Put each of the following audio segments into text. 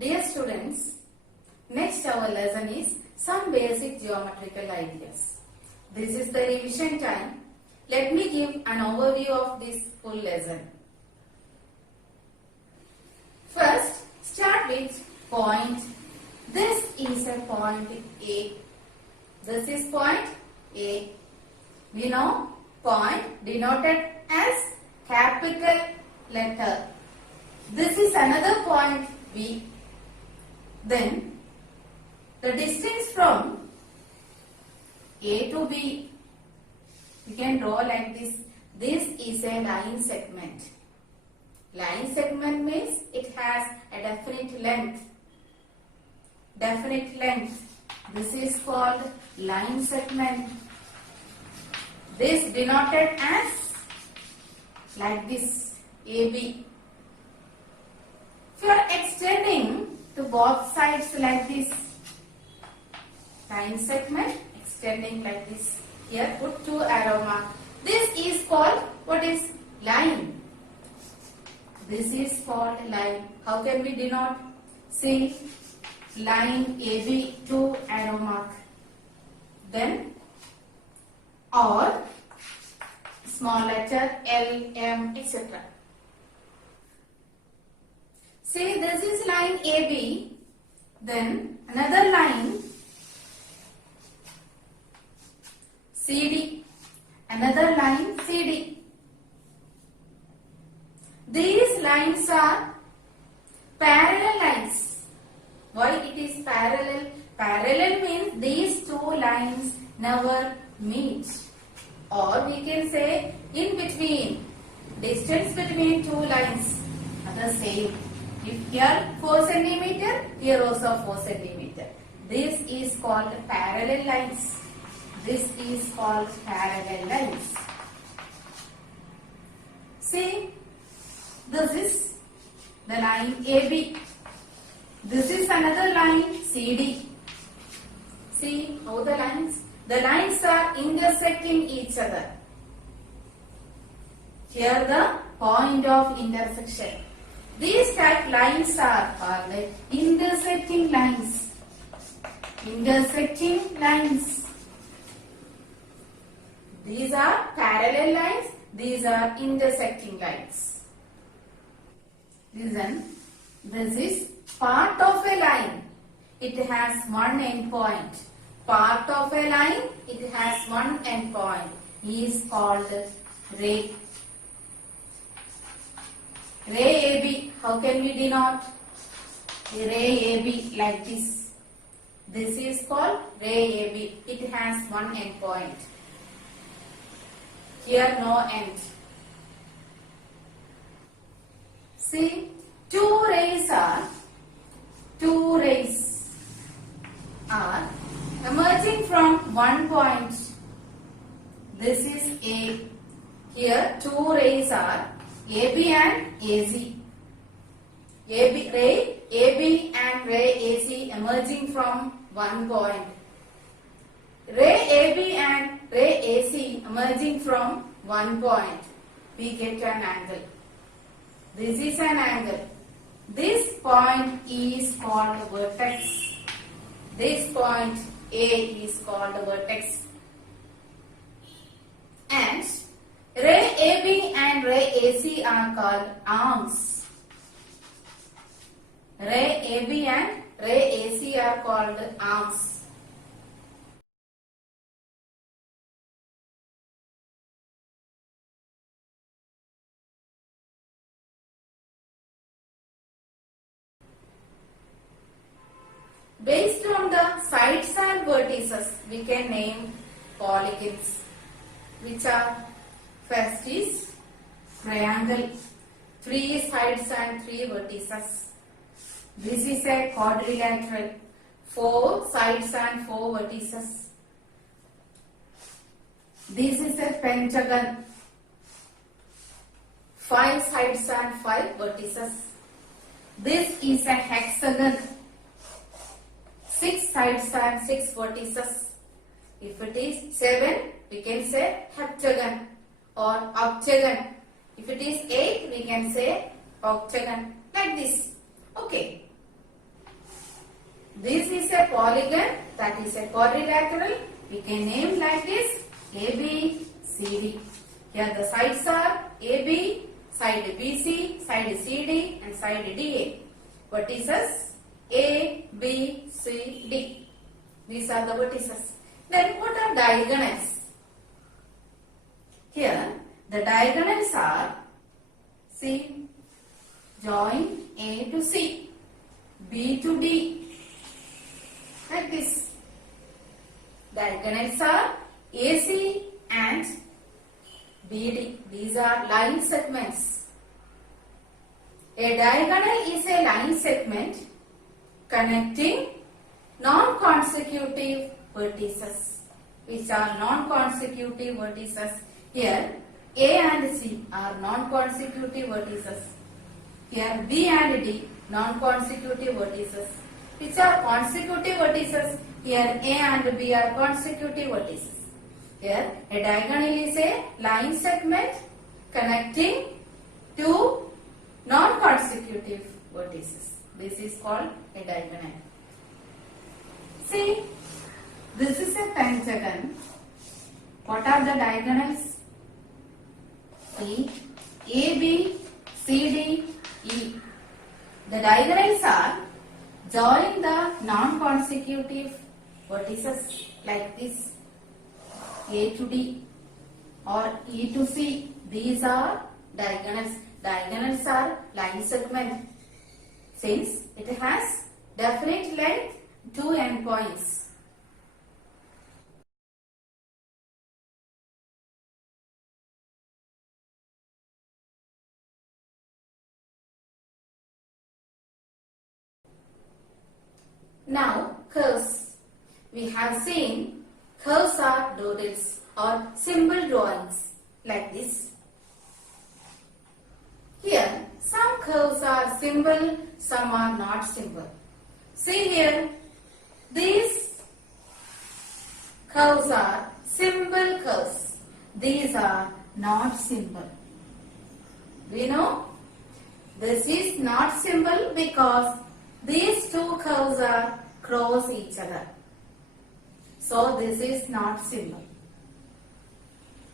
Dear students, next our lesson is some basic geometrical ideas. This is the revision time. Let me give an overview of this full lesson. First, start with point. This is a point A. This is point A. We know point denoted as capital letter. This is another point B. Then the distance from A to B, we can draw like this. This is a line segment. Line segment means it has a definite length. Definite length. This is called line segment. This denoted as like this, AB. If you are extending to both sides like this, line segment extending like this. Here put two arrow mark. This is called what is line. This is called line. How can we denote? See, line AB, two arrow mark. Then or small letter L, M, etc. See, this is line AB. Then another line CD. Another line CD. These lines are parallel lines. Why it is parallel? Parallel means these two lines never meet. Or we can say in between. Distance between two lines are the same. If here 4 centimeter, here also 4 centimeter. This is called parallel lines. This is called parallel lines. See, this is the line AB. This is another line CD. See how the lines are intersecting each other. Here the point of intersection. These type lines are called intersecting lines. Intersecting lines. These are parallel lines. These are intersecting lines. Listen, this is part of a line. It has one end point. Part of a line, it has one end point. He is called ray. Ray AB, how can we denote? Ray AB like this. This is called ray AB. It has one end point. Here no end. See, two rays are emerging from one point. This is A. Here two rays are AB and AC. AB and ray AC emerging from one point. Ray AB and ray AC emerging from one point. We get an angle. This is an angle. This point is called vertex. This point A is called vertex. And ray AB and ray AC are called arms. Ray AB and ray AC are called arms. Based on the sides and vertices, we can name polygons, which are first is triangle, 3 sides and 3 vertices. This is a quadrilateral, 4 sides and 4 vertices. This is a pentagon, 5 sides and 5 vertices. This is a hexagon, 6 sides and 6 vertices. If it is 7, we can say heptagon or octagon. If it is 8, we can say octagon, like this. Okay. This is a polygon, that is a quadrilateral. We can name like this AB, CD. Here the sides are AB, side BC, side CD and side DA. Vertices A, B, C, D. These are the vertices. Then what are diagonals? Here the diagonals are, see, join A to C, B to D, like this. Diagonals are AC and BD. These are line segments. A diagonal is a line segment connecting non-consecutive vertices. Which are non-consecutive vertices? Here A and C are non-consecutive vertices. Here B and D non-consecutive vertices. Which are consecutive vertices? Here A and B are consecutive vertices. Here a diagonal is a line segment connecting two non-consecutive vertices. This is called a diagonal. See, this is a pentagon. What are the diagonals? See, AB, CD, E. The diagonals are join the non-consecutive vertices like this, A to D or E to C. These are diagonals. Diagonals are line segment since it has definite length, two endpoints. Now curves. We have seen curves are doodles or symbol drawings like this. Here some curves are symbol, some are not symbol. See here, these curves are symbol curves. These are not symbol. We know this is not symbol because these two curves are cross each other. So this is not symbol.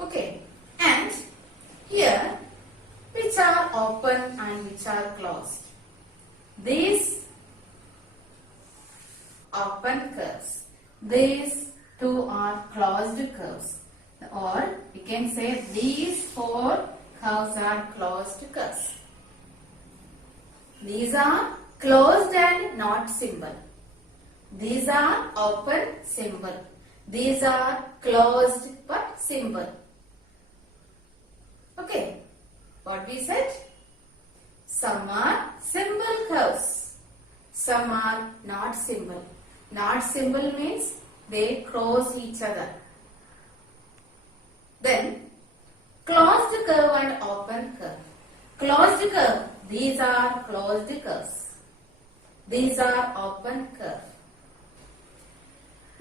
Okay. And here which are open and which are closed. These open curves. These two are closed curves. Or we can say these four curves are closed curves. These are closed and not symbol. These are open symbol. These are closed but symbol. Okay. What we said? Some are symbol curves. Some are not symbol. Not symbol means they cross each other. Then closed curve and open curve. Closed curve. These are closed curves. These are open curve.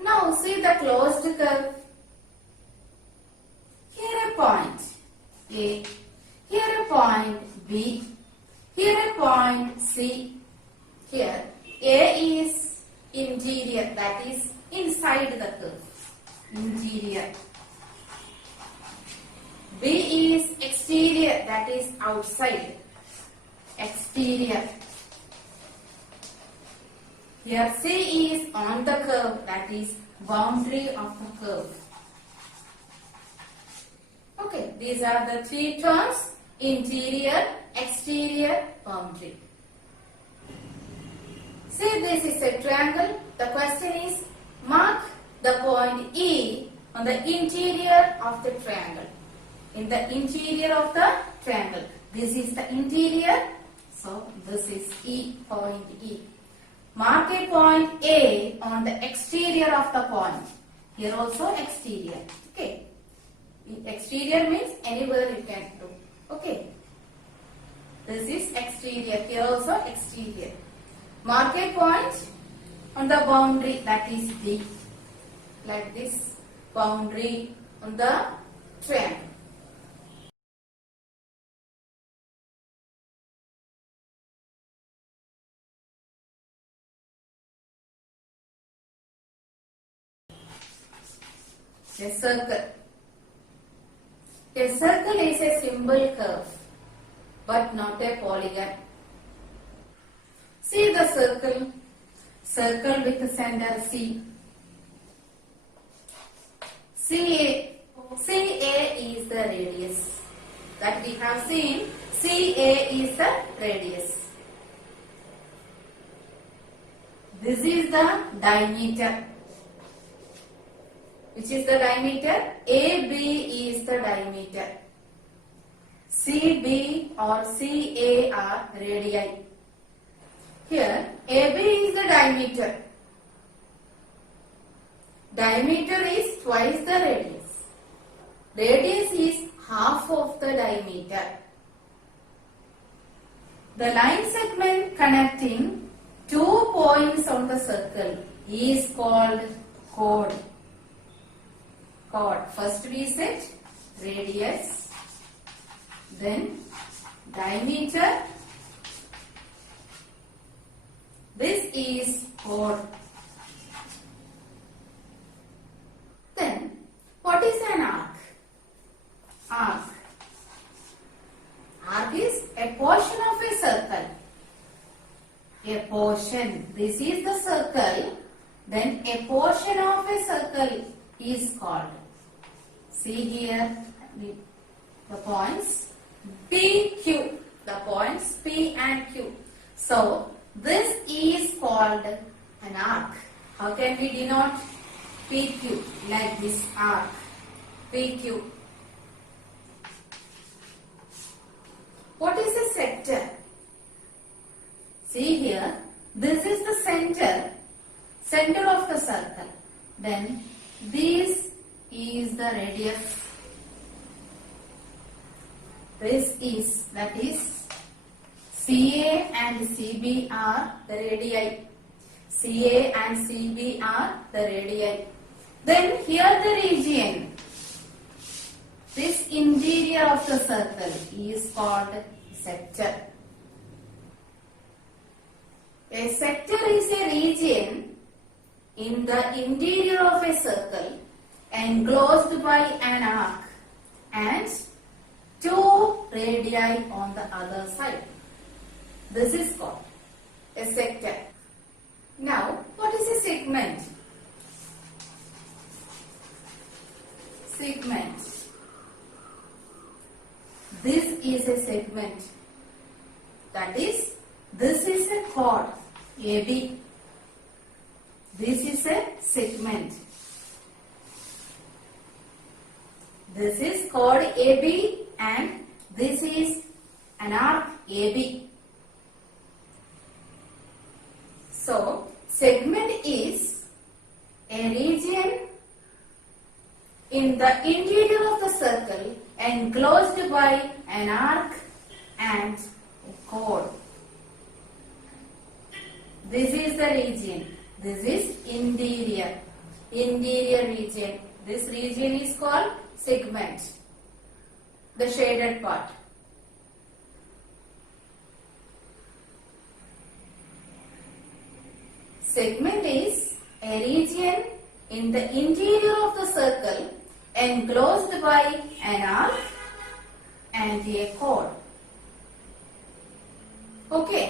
Now see the closed curve. Here a point A. Here a point B. Here a point C. Here A is interior, that is inside the curve. Interior. B is exterior, that is outside. Exterior. Here C is on the curve, that is boundary of the curve. Okay, these are the three terms: interior, exterior, boundary. See, this is a triangle. The question is, mark the point E on the interior of the triangle. In the interior of the triangle. This is the interior. So, this is E, point E. Mark a point A on the exterior of the point. Here also exterior. Okay. Exterior means anywhere you can do. Okay. This is exterior. Here also exterior. Mark a point on the boundary, that is D. Like this. Boundary on the triangle. A circle. A circle is a simple curve, but not a polygon. See the circle. Circle with the center C. CA is the radius. That we have seen. CA is the radius. This is the diameter. Which is the diameter? AB is the diameter. CB or CA are radii. Here, AB is the diameter. Diameter is twice the radius. Radius is half of the diameter. The line segment connecting 2 points on the circle is called chord. Chord. First we set radius, then diameter. This is chord. Then what is an arc? Arc. Arc is a portion of a circle. A portion. This is the circle. Then a portion of a circle is called. See here the points PQ. The points P and Q. So this is called an arc. How can we denote PQ? Like this arc. PQ. What is a sector? See here, this is the center of the circle. Then this is the radius. That is CA and CB are the radii. CA and CB are the radii. Then here the region. This interior of the circle is called sector. A sector is a region in the interior of a circle enclosed by an arc and 2 radii on the other side. This is called a sector. Now, what is a segment? Segment. This is a segment. That is, this is a chord AB. This is a segment. This is chord AB and this is an arc AB. So, segment is a region in the interior of the circle enclosed by an arc and a chord. This is the region. This is interior region. This region is called segment, the shaded part. Segment is a region in the interior of the circle enclosed by an arc and a chord. Okay.